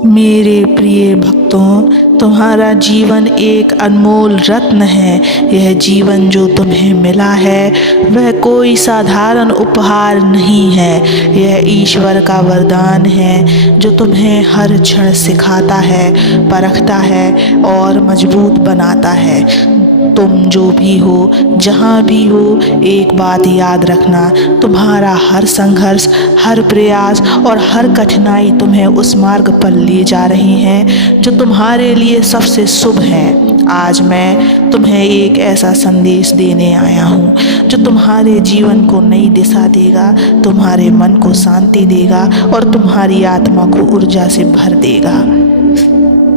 मेरे प्रिय भक्तों, तुम्हारा जीवन एक अनमोल रत्न है। यह जीवन जो तुम्हें मिला है वह कोई साधारण उपहार नहीं है। यह ईश्वर का वरदान है जो तुम्हें हर क्षण सिखाता है, परखता है और मजबूत बनाता है। तुम जो भी हो, जहाँ भी हो, एक बात याद रखना, तुम्हारा हर संघर्ष, हर प्रयास और हर कठिनाई तुम्हें उस मार्ग पर ले जा रही हैं जो तुम्हारे लिए सबसे शुभ है। आज मैं तुम्हें एक ऐसा संदेश देने आया हूँ जो तुम्हारे जीवन को नई दिशा देगा, तुम्हारे मन को शांति देगा और तुम्हारी आत्मा को ऊर्जा से भर देगा।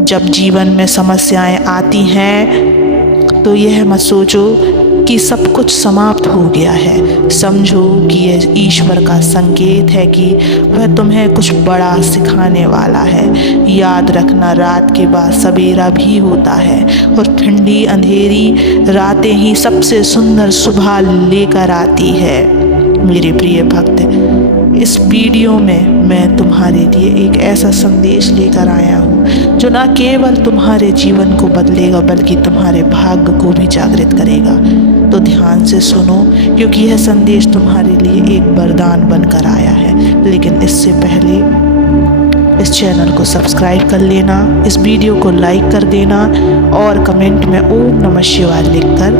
जब जीवन में समस्याएं आती हैं तो यह मत सोचो कि सब कुछ समाप्त हो गया है। समझो कि यह ईश्वर का संकेत है कि वह तुम्हें कुछ बड़ा सिखाने वाला है। याद रखना, रात के बाद सवेरा भी होता है और ठंडी अंधेरी रातें ही सबसे सुंदर सुबह लेकर आती है। मेरे प्रिय भक्त, इस वीडियो में मैं तुम्हारे लिए एक ऐसा संदेश लेकर आया हूँ जो न केवल तुम्हारे जीवन को बदलेगा बल्कि तुम्हारे भाग्य को भी जागृत करेगा। तो ध्यान से सुनो, क्योंकि यह संदेश तुम्हारे लिए एक वरदान बनकर आया है। लेकिन इससे पहले इस चैनल को सब्सक्राइब कर लेना, इस वीडियो को लाइक कर देना और कमेंट में ओम नमः शिवाय लिखकर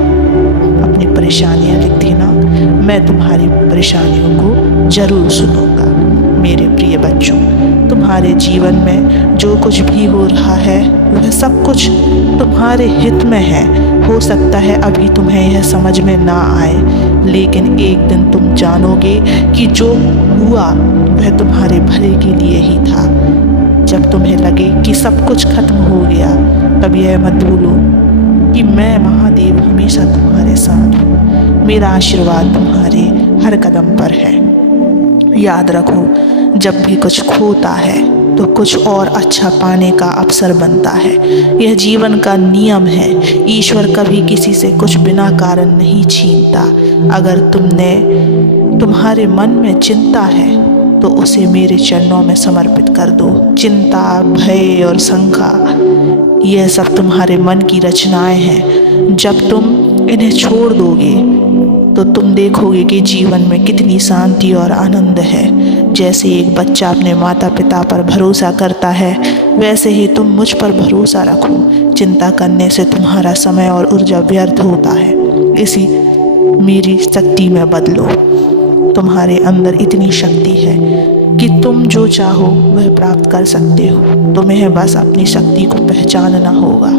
अपनी परेशानियां लिख देना। मैं तुम्हारी परेशानियों को जरूर सुनूंगा। मेरे प्रिय बच्चों, तुम्हारे जीवन में जो कुछ भी हो रहा है वह सब कुछ तुम्हारे हित में है। हो सकता है अभी तुम्हें यह समझ में ना आए, लेकिन एक दिन तुम जानोगे कि जो हुआ वह तुम्हारे भले के लिए ही था। जब तुम्हें लगे कि सब कुछ खत्म हो गया, तब यह मत भूलो कि मैं महादेव हमेशा तुम्हारे साथ हूँ। मेरा आशीर्वाद तुम्हारे हर कदम पर है। याद रखो, जब भी कुछ खोता है तो कुछ और अच्छा पाने का अवसर बनता है। यह जीवन का नियम है। ईश्वर कभी किसी से कुछ बिना कारण नहीं छीनता। अगर तुम्हारे मन में चिंता है तो उसे मेरे चरणों में समर्पित कर दो। चिंता, भय और शंका, यह सब तुम्हारे मन की रचनाएं हैं। जब तुम इन्हें छोड़ दोगे तो तुम देखोगे कि जीवन में कितनी शांति और आनंद है। जैसे एक बच्चा अपने माता पिता पर भरोसा करता है, वैसे ही तुम मुझ पर भरोसा रखो। चिंता करने से तुम्हारा समय और ऊर्जा व्यर्थ होता है। इसी मेरी शक्ति में बदलो। तुम्हारे अंदर इतनी शक्ति है कि तुम जो चाहो वह प्राप्त कर सकते हो। तुम्हें बस अपनी शक्ति को पहचानना होगा।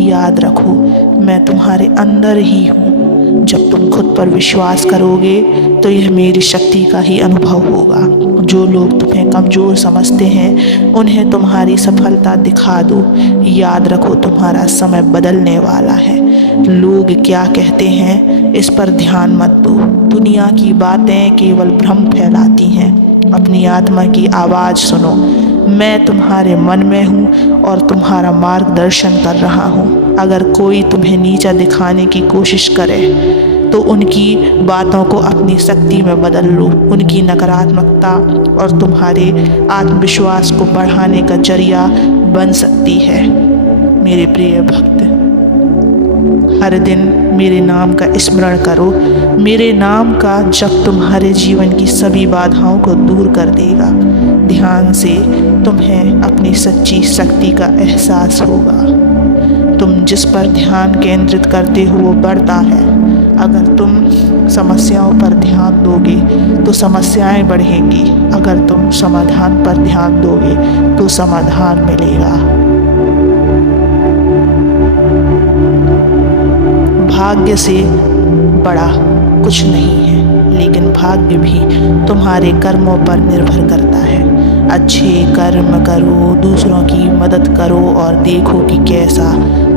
याद रखो, मैं तुम्हारे अंदर ही हूँ। जब तुम खुद पर विश्वास करोगे तो यह मेरी शक्ति का ही अनुभव होगा। जो लोग तुम्हें कमज़ोर समझते हैं उन्हें तुम्हारी सफलता दिखा दो। याद रखो, तुम्हारा समय बदलने वाला है। लोग क्या कहते हैं इस पर ध्यान मत दो। दुनिया की बातें केवल भ्रम फैलाती हैं। अपनी आत्मा की आवाज़ सुनो। मैं तुम्हारे मन में हूँ और तुम्हारा मार्गदर्शन कर रहा हूँ। अगर कोई तुम्हें नीचा दिखाने की कोशिश करे तो उनकी बातों को अपनी शक्ति में बदल लो। उनकी नकारात्मकता और तुम्हारे आत्मविश्वास को बढ़ाने का जरिया बन सकती है। मेरे प्रिय भक्त, हर दिन मेरे नाम का स्मरण करो। मेरे नाम का जप तुम्हारे जीवन की सभी बाधाओं को दूर कर देगा। ध्यान से तुम्हें अपनी सच्ची शक्ति का एहसास होगा। तुम जिस पर ध्यान केंद्रित करते हो वो बढ़ता है। अगर तुम समस्याओं पर ध्यान दोगे तो समस्याएं बढ़ेंगी। अगर तुम समाधान पर ध्यान दोगे तो समाधान मिलेगा। भाग्य से बड़ा कुछ नहीं है, लेकिन भाग्य भी तुम्हारे कर्मों पर निर्भर करता है। अच्छे कर्म करो, दूसरों की मदद करो और देखो कि कैसा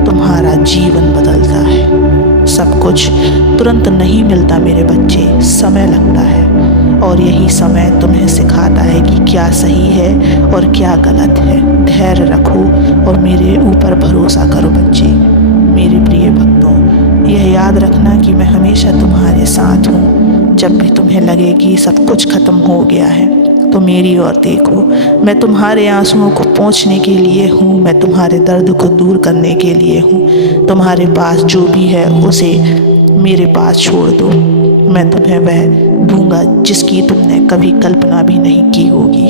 तुम्हारा जीवन बदलता है। सब कुछ तुरंत नहीं मिलता मेरे बच्चे, समय लगता है और यही समय तुम्हें सिखाता है कि क्या सही है और क्या गलत है। धैर्य रखो और मेरे ऊपर भरोसा करो बच्चे। मेरे प्रिय भक्तों, यह याद रखना कि मैं हमेशा तुम्हारे साथ हूँ। जब भी तुम्हें लगे कि सब कुछ खत्म हो गया है तो मेरी ओर देखो। मैं तुम्हारे आंसुओं को पोंछने के लिए हूँ, मैं तुम्हारे दर्द को दूर करने के लिए हूँ। तुम्हारे पास जो भी है उसे मेरे पास छोड़ दो। मैं तुम्हें वह दूंगा जिसकी तुमने कभी कल्पना भी नहीं की होगी।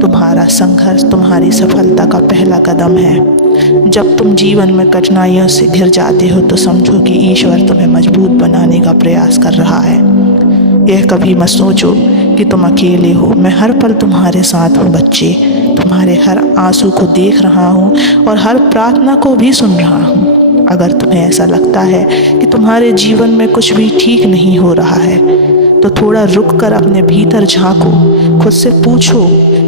तुम्हारा संघर्ष तुम्हारी सफलता का पहला कदम है। जब तुम जीवन में कठिनाइयों से घिर जाते हो तो समझो कि ईश्वर तुम्हें मजबूत बनाने का प्रयास कर रहा है। यह कभी मत सोचो कि तुम अकेले हो। मैं हर पल तुम्हारे साथ हूँ बच्चे। तुम्हारे हर आंसू को देख रहा हूँ और हर प्रार्थना को भी सुन रहा हूँ। अगर तुम्हें ऐसा लगता है कि तुम्हारे जीवन में कुछ भी ठीक नहीं हो रहा है तो थोड़ा रुक कर अपने भीतर झांको। खुद से पूछो,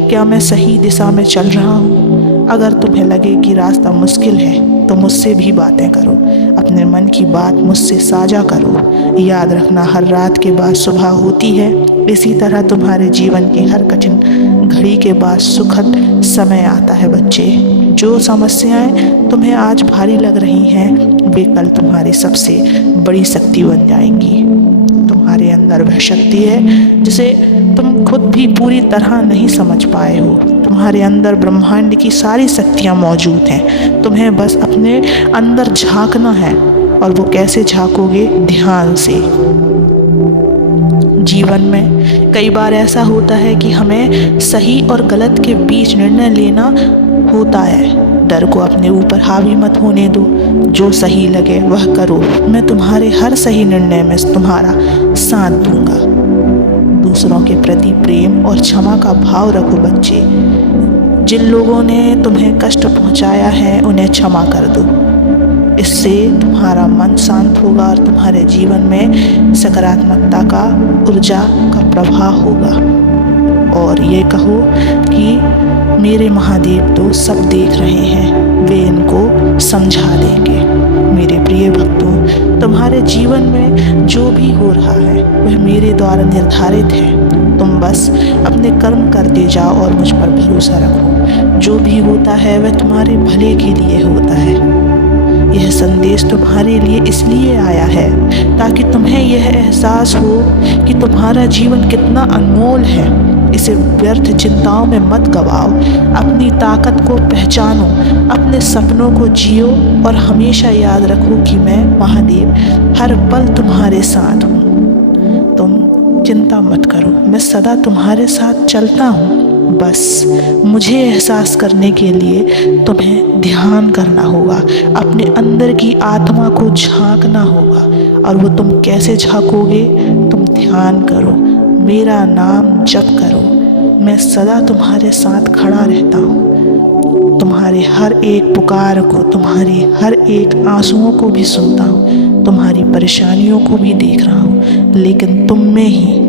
क्या मैं सही दिशा में चल रहा हूँ? अगर तुम्हें लगे कि रास्ता मुश्किल है तो मुझसे भी बातें करो। अपने मन की बात मुझसे साझा करो। याद रखना, हर रात के बाद सुबह होती है। इसी तरह तुम्हारे जीवन की हर कठिन घड़ी के बाद सुखद समय आता है बच्चे। जो समस्याएं तुम्हें आज भारी लग रही हैं वे कल तुम्हारी सबसे बड़ी शक्ति बन जाएंगी। तुम्हारे अंदर वह शक्ति है जिसे तुम खुद भी पूरी तरह नहीं समझ पाए हो। तुम्हारे अंदर ब्रह्मांड की सारी शक्तियाँ मौजूद हैं। तुम्हें बस अपने अंदर झांकना है। और वो कैसे झांकोगे? ध्यान से। जीवन में कई बार ऐसा होता है कि हमें सही और गलत के बीच निर्णय लेना होता है। डर को अपने ऊपर हावी मत होने दो। जो सही लगे वह करो। मैं तुम्हारे हर सही निर्णय में तुम्हारा साथ दूंगा। दूसरों के प्रति प्रेम और क्षमा का भाव रखो बच्चे। जिन लोगों ने तुम्हें कष्ट पहुंचाया है उन्हें क्षमा कर दो। इससे तुम्हारा मन शांत होगा और तुम्हारे जीवन में सकारात्मकता का ऊर्जा का प्रवाह होगा। और ये कहो कि मेरे महादेव तो सब देख रहे हैं, वे इनको समझा देंगे। मेरे प्रिय भक्तों, तुम्हारे जीवन में जो भी हो रहा है वह मेरे द्वारा निर्धारित है। तुम बस अपने कर्म करते जाओ और मुझ पर भरोसा रखो। जो भी होता है वह तुम्हारे भले के लिए होता है। यह संदेश तुम्हारे लिए इसलिए आया है ताकि तुम्हें यह एहसास हो कि तुम्हारा जीवन कितना अनमोल है। इसे व्यर्थ चिंताओं में मत गवाओ। अपनी ताकत को पहचानो, अपने सपनों को जियो और हमेशा याद रखो कि मैं महादेव हर पल तुम्हारे साथ हूँ। तुम चिंता मत करो, मैं सदा तुम्हारे साथ चलता हूँ। बस मुझे एहसास करने के लिए तुम्हें ध्यान करना होगा। अपने अंदर की आत्मा को झांकना होगा। और वो तुम कैसे झांकोगे? तुम ध्यान करो, मेरा नाम जप करो। मैं सदा तुम्हारे साथ खड़ा रहता हूँ। तुम्हारे हर एक पुकार को, तुम्हारी हर एक आंसुओं को भी सुनता हूँ। तुम्हारी परेशानियों को भी देख रहा हूँ। लेकिन तुम में ही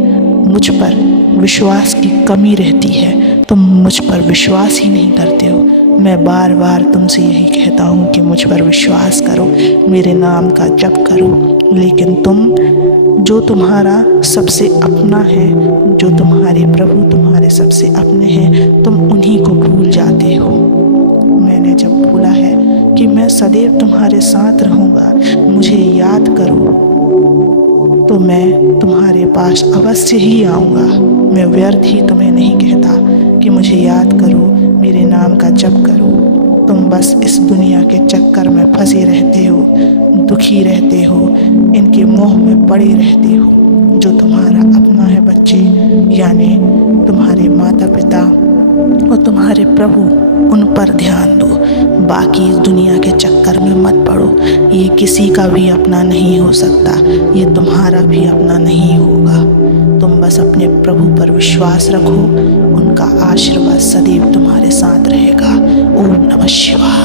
मुझ पर विश्वास की कमी रहती है। तुम मुझ पर विश्वास ही नहीं करते हो। मैं बार बार तुमसे यही कहता हूँ कि मुझ पर विश्वास करो, मेरे नाम का जप करो। लेकिन तुम, जो तुम्हारा सबसे अपना है, जो तुम्हारे प्रभु तुम्हारे सबसे अपने हैं, तुम उन्हीं को भूल जाते हो। मैंने जब बोला है कि मैं सदैव तुम्हारे साथ रहूँगा, मुझे याद करो, तो मैं तुम्हारे पास अवश्य ही आऊँगा। मैं व्यर्थ ही तुम्हें नहीं कहता कि मुझे याद करो, मेरे नाम का जप करो। तुम बस इस दुनिया के चक्कर में फंसे रहते हो, दुखी रहते हो, इनके मोह में पड़े रहते हो। जो तुम्हारा अपना है बच्चे, यानी तुम्हारे माता पिता और तुम्हारे प्रभु, उन पर ध्यान दो। बाकी इस दुनिया के चक्कर में मत पड़ो। ये किसी का भी अपना नहीं हो सकता, ये तुम्हारा भी अपना नहीं होगा। तुम बस अपने प्रभु पर विश्वास रखो, उनका आशीर्वाद सदैव तुम्हारे साथ रहेगा। ओम नमः शिवाय।